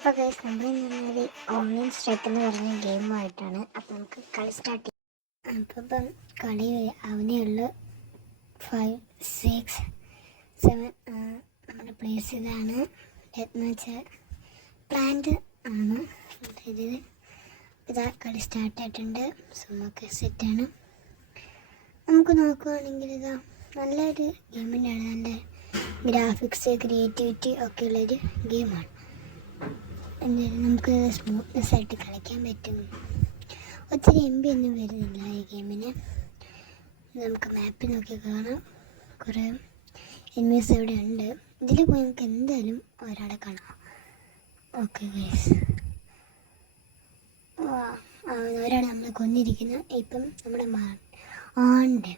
അപ്പോൾ ഗൈസ് നമ്മൾ online strike എന്ന് പറഞ്ഞ ഗെയിമായിട്ടാണ്. അപ്പോൾ നമുക്ക് കളി സ്റ്റാർട്ട് ചെയ്യാം. അപ്പം കളി അവനെയുള്ള 5, 6, 7 നമ്മുടെ പ്ലേസ് ഇതാണ്. ഡെത്ത് മാച്ച് പ്ലാന്റ് ആണ്. ഇതാ കളി സ്റ്റാർട്ടായിട്ടുണ്ട്. സോ നമുക്ക് സെറ്റാണ്. നമുക്ക് നോക്കുകയാണെങ്കിൽ ഇതാ നല്ലൊരു ഗെയിം തന്നെയാണ്. നല്ല ഗ്രാഫിക്സ് ക്രിയേറ്റിവിറ്റി ഒക്കെ ഉള്ളൊരു ഗെയിമാണ്. നമുക്ക് സ്മൂത്ത്നെസ് ആയിട്ട് കളിക്കാൻ പറ്റും. ഒത്തിരി MB ഒന്നും വരുന്നില്ല ഈ ഗെയിമിന്. നമുക്ക് മാപ്പിൽ നോക്കി കാണാം. കുറേ എനിമീസ് ഇവിടെ ഉണ്ട്. ഇതിൽ പോയി നമുക്ക് എന്തായാലും ഒരാളെ കാണാം. ഓക്കെ ഗൈസ്, ഒരാളെ നമ്മളെ കൊന്നിരിക്കുന്നു. ഇപ്പം നമ്മുടെ ആണ്ട്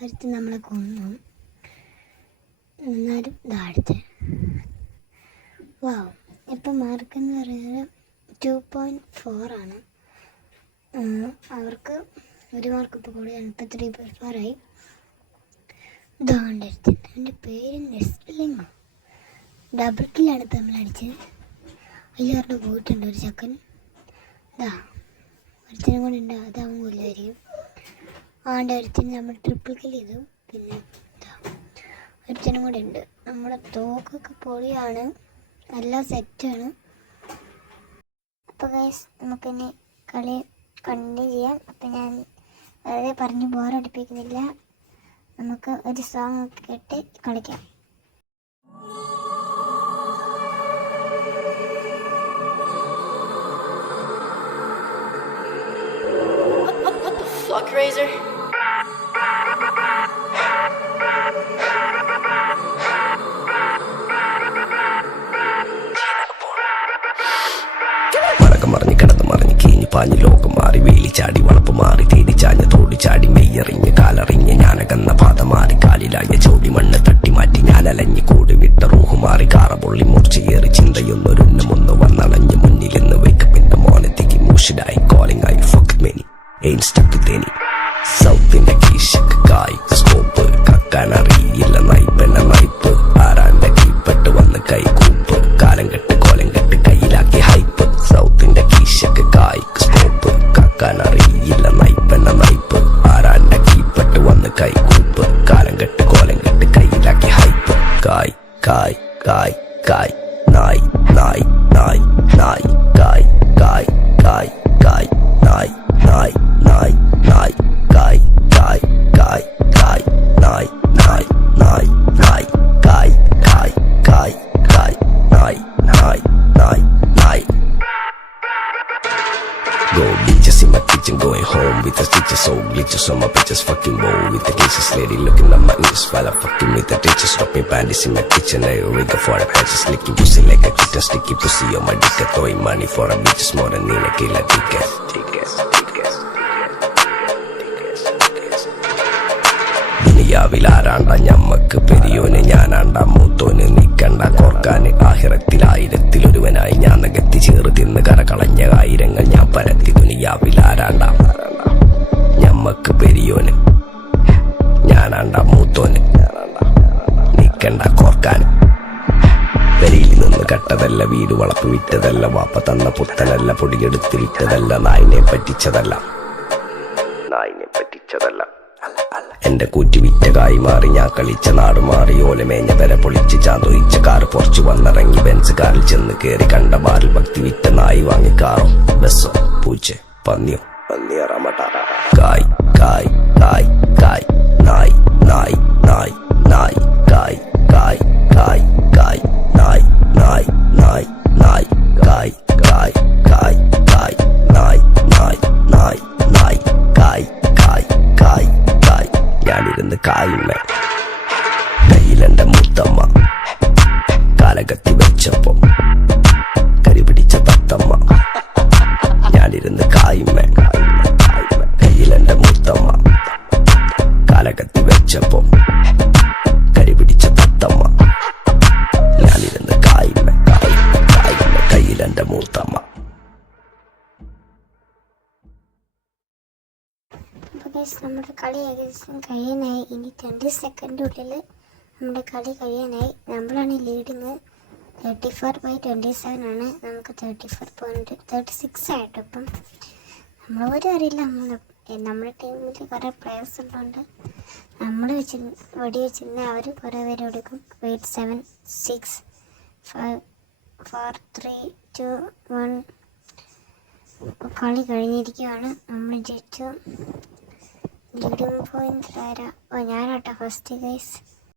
ഒരുത്ത് നമ്മളെ കൊന്നു. എന്നാലും ഇതാടുത്ത് വാവ്. ഇപ്പം മാർക്ക് എന്ന് പറയുന്നത് 2.4 ആണ്. അവർക്ക് ഒരു മാർക്ക് ഇപ്പോൾ കൂടി 3.4 ആയി. ഇതാണ്ടെടുത്ത് എൻ്റെ പേര് നെസ്ലിങ്ങോ. ഡബിൾ കില്ലാണ് ഇപ്പം നമ്മൾ അടിച്ചത്. അതിലാറിന് പോയിട്ടുണ്ട് ഒരു ചക്കൻ. ഇതാ ഒരുത്തിനും കൂടെ ഉണ്ട്. അതാവും കൊല്ലായിരിക്കും. ഒരുത്തിന് നമ്മൾ ട്രിപ്പിൾ കില്ല് ചെയ്തു. പിന്നെ ഇതാ ഒരുത്തിനും കൂടെ ഉണ്ട്. നമ്മുടെ തോക്കൊക്കെ പൊളിയാണ്. എല്ലാം സെറ്റാണ്. അപ്പോൾ ഗൈസ് നമുക്കിനി കളി കണ്ടിന്യൂ ചെയ്യാം. അപ്പം ഞാൻ വെറുതെ പറഞ്ഞ് ബോറടിപ്പിക്കുന്നില്ല. നമുക്ക് ഒരു സോങ് ഒക്കെ കേട്ട് കളിക്കാം. What the fuck, Razor? മറിഞ്ഞ് കിടന്ന് മറിഞ്ഞ് കീഞ്ഞ് പാഞ്ഞ് ലോകം മാറി വേലി ചാടി വളപ്പ് മാറി തേടി ചാഞ്ഞ തോടി ചാടി മെയ്യറിഞ്ഞ് കാലറിഞ്ഞ് ഞാനകന്ന പാത മാറി കാലിലായ ചോടി മണ്ണ് തട്ടി മാറ്റി ഞാനലഞ്ഞ് കൂടി വിട്ട റൂഹ് മാറി കാറ പൊള്ളി മൂർച്ചയേറി ചിന്തയൊന്നൊരുന്നമൊന്ന് വന്നണഞ്ഞ് മുന്നിലെന്ന് വെക്കപ്പിന്റെ മോനത്തേക്ക് മൂഷിഡായി കോളിംഗ് ആയി ഫക്ക് മെനി എയിൻ സ്റ്റക്ക് തേനി സൗത്തിന്റെ കീശക്ക് കായ് സ്കോപ്പ് കക്കാനറിയില്ല നയിപ്പെന്ന നയിപ്പ് ആരാന്റെ കീപ്പെട്ട് വന്ന് കൈകൂപ്പ് കാലം കെട്ട് കോലം കെട്ട് കയ്യിലാക്കി ഹൈപ്പ് സൗത്തിന്റെ കീശക്ക് കായ് സ്കോപ്പ് കക്കാനറിയില്ല നയിപ്പെന്ന നയിപ്പ് ആരാന്റെ കീപ്പെട്ട് വന്ന് കൈകൂപ്പ് കാലം കെട്ട് കോലം കെട്ട് കയ്യിലാക്കി ഹൈപ്പ് കായ് കായ് കായ് കായ് നായ് നായ് നായ് നായ് കായ് കായ് കായ് കായ് നായ് നായ് നായ് നായ് കായ് കായ് കായ് കായ് നായ് നായ് നായ് നായ് കായ് കായ് കായ് കായ് നായ് നായ് നായ് നായ്. Go bitches in my kitchen, going home with the stitches, so glitches on my bitches, fucking bow with the cases, lady looking at my niggas while I fucking with the ditches, dropping panties in my kitchen, I rig for the patches, licking pussy like a kitten, sticky pussy on my dick, throwing money for a bitches more than in a killer ticket. ദുനിയാവിലാരാണ്ട ഞമ്മക്ക് പെരിയോന് ഞാനാണ്ട മൂത്തോന് നിക്കണ്ട കോർക്കാന് ആഹിറത്തിൽ 1000-ഒരുവനായി ഞാൻ നകത്തി ചേറ് തിന്ന് കരകളഞ്ഞ ആയിരങ്ങൾ ഞാൻ പരത്തി. ദുനിയാവിലാരാണ്ട ഞമ്മക്ക് പെരിയോന് ഞാനാണ്ട മൂത്തോന് നിക്കണ്ട കോർക്കാന്. പെരിയിൽ നിന്ന് കട്ടതല്ല, വീട് വളപ്പ് വിറ്റതല്ല, വാപ്പ തന്ന പുത്തനല്ല, പൊടിയെടുത്ത് വിറ്റതല്ല, നായിനെ പറ്റിച്ചതല്ല എന്റെ കൂറ്റി വിറ്റ കായി മാറി ഞാൻ കളിച്ച നാട് മാറി. ഓലമേഞ്ഞ പെര പൊളിച്ച് ചാന്തൊയിച്ച കാറ് പൊറച്ചു വന്നിറങ്ങി ബെൻസ് കാറിൽ ചെന്ന് കേറി കണ്ട ബാറിൽ ഭക്തി വിറ്റ നായി വാങ്ങി കാറോ ബസ്സോ പൂച്ച പന്നിയോ പന്നിയറമട്ട കായ് കായ് കായ് കായ് നായ് നായ് നായ് നായ് കായ് കായ് കായ് കായ് നായ് നായ് നായ് നായ് കായ് കായ് കായ് കായ് നായ് നായ് നായ് നായ് കായ് കായ് കായ് കായ്. ഞാനിരുന്ന് കായുമ്മ കയ്യിലെന്റെ മുത്തമ്മ കാലകത്തി വെച്ചപ്പോ കരിപിടിച്ച തത്തമ്മ. ഞാനിരുന്ന് കായുമ്മ കയ്യിലെന്റെ മുത്തമ്മ കാലകത്തി വെച്ചപ്പോ കരിപിടിച്ച തത്തമ്മ. ഞാനിരുന്ന് കായുമ്മ കയ്യിലെന്റെ മൂത്തമ്മ. നമ്മുടെ കളി ഏകദേശം കഴിയാനായി. ഇനി 20 സെക്കൻഡിനുള്ളിൽ നമ്മുടെ കളി കഴിയാനായി. നമ്മളാണ് ലീഡിങ്. 34/27 ആണ്. നമുക്ക് 34.36 ആയിട്ട് ഇപ്പം നമ്മൾ പോലും അറിയില്ല. നമ്മുടെ ടീമിൽ കുറേ പ്ലെയേഴ്സ് ഉള്ളതുകൊണ്ട് നമ്മൾ വെടി വെച്ചിരുന്ന അവർ കുറേ പേര് എടുക്കും. 8 7 6 5 4 3 2 1 കളി കഴിഞ്ഞിരിക്കുകയാണ്. നമ്മൾ ജയിച്ചു. ലീഡിങ് പോയിന്റ് ആരാ? ഞാനാട്ടോ ഫസ്റ്റ് ഗൈസ്.